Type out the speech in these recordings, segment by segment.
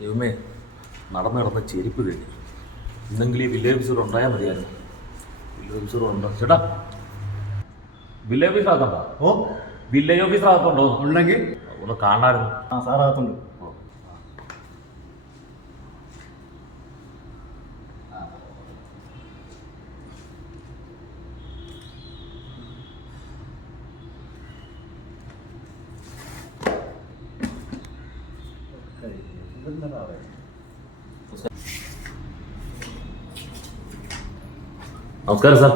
ദൈവമേ നടന്ന് നടന്ന് ചെരുപ്പ് കഴിഞ്ഞു. ഇന്നെങ്കിലും ഈ വില്ലേജ് ഓഫീസർ ഉണ്ടായാൽ മതിയായിരുന്നു. വില്ലേജ് ഓഫീസർ ഉണ്ടോ? ചേട്ടാ വില്ലേജ് ഓഫീസർ ആക്കണ്ട ഓ. വില്ലേജ് ഓഫീസർ ആക്കണ്ടോ ഉണ്ടെങ്കിൽ? ഒന്ന് കാണാമായിരുന്നു. ആ സാറകത്തുണ്ട് നമസ്കാരം സാർ.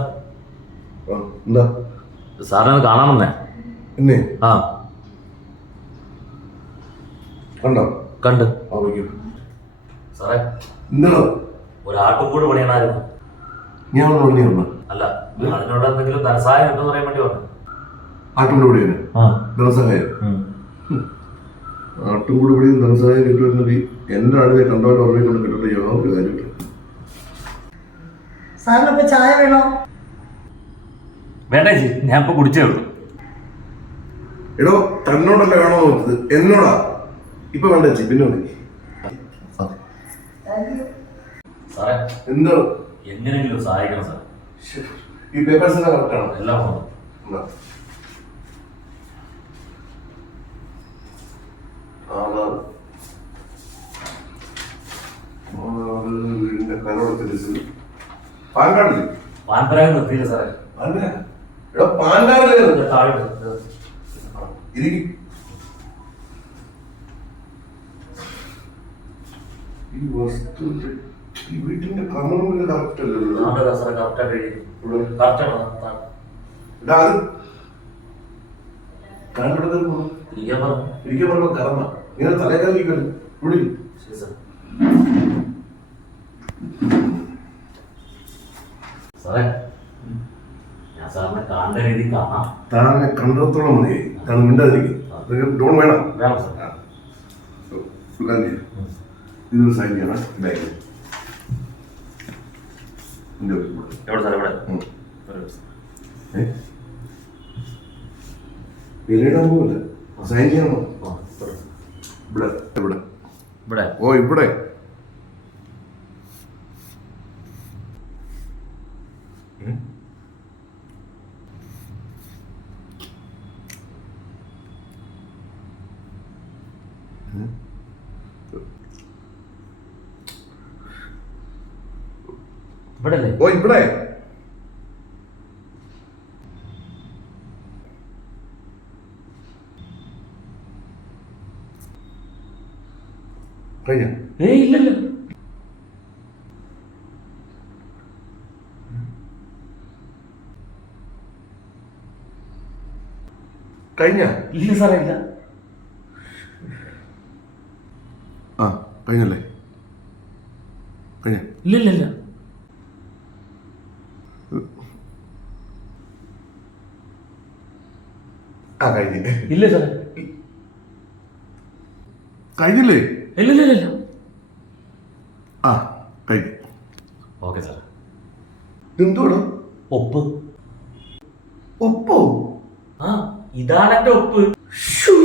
എന്താ? സാറിനെ കാണാമെന്നേ എന്നെ ആ. കണ്ടോ? കണ്ട്. സാറേ എന്താ ഒരു ആട്ടുംകൂട് പണിയണായിരുന്നു ഞാൻ ഒന്ന് ഉടനെ അല്ല അതിനോട് എന്തെങ്കിലും ധനസഹായം ഉണ്ടെന്ന് പറയാൻ വേണ്ടി വന്നു. ആട്ടുംകൂടി ആ. ധനസഹായം. ഉം. ആട്ടുംകൂടി വിടിയും ധനസഹായം കിട്ടുമെന്നത് എന്റെ ആളുകളെ കണ്ടാലും? ഓർമ്മ കൊണ്ട് കിട്ടുന്ന യാതൊരു കാര്യമില്ല. സാറിനിപ്പോ ചായ വേണോ? വേണ്ട ചേച്ചി ഞാൻ ഇപ്പൊ കുടിച്ചേ ഉള്ളൂ. എടോ തന്നോടല്ല വേണോ നോക്കുന്നത് എന്നോടാ? ഇപ്പൊ വേണ്ട ചേച്ചി പിന്നെ മതി സാറേ എന്താ? എങ്ങനെയെങ്കിലും സഹായിക്കണം സാർ. ഈ പേപ്പേഴ്സ് എല്ലാം കറക്റ്റ് ആണോ? എല്ലാം വന്നു എന്നാ. ആധാർ ആധാർ, കാർഡില്ലേ പാൻപരാഗ് നിർത്തിയില്ല സാറേ. എടാ. ഇരിക്ക്. ഈ ഈ വീട്ടിന്റെ ക്രമണമില്ല കറക്റ്റ് അല്ലല്ലോ കറക്റ്റായിട്ട് എഴുതി. സാറേ ഞാൻ സാറിനെ കാണേണ്ട രീതി കാണാം. താനെ കണ്ടെത്തോളം മതി. താൻ മിണ്ടാതിരിക്കും. ഡോൺ വേണം വേണം സാർ സൈൻ ചെയ്യണം. എവിടെ എവിടെ? വിലയിടാൻ സൈൻ ചെയ്യണം? ഇവിടെ ഇവിടെ. ഇവിടെ. ഓ ഇവിടെ. ഇവിടെ അല്ലേ ഓ ഇവിടെ. കഴിഞ്ഞ? ഏയ് ഇല്ലല്ല. കഴിഞ്ഞ? ഇല്ല സാറേ ഇല്ല. ആ കഴിഞ്ഞല്ലേ? കഴിഞ്ഞ? ഇല്ല ഇല്ല ഇല്ല. ആ കഴിഞ്ഞ്. ഇല്ല സാറേ. കഴിഞ്ഞില്ലേ? ഇല്ല ഇല്ല ഇല്ല ആ കഴിഞ്ഞു. ഓക്കെ സാർ എന്തോടാ ഒപ്പ്. ഒപ്പോ? ആ. ഇതാണെന്റെ ഉപ്പ്. ഒപ്പ്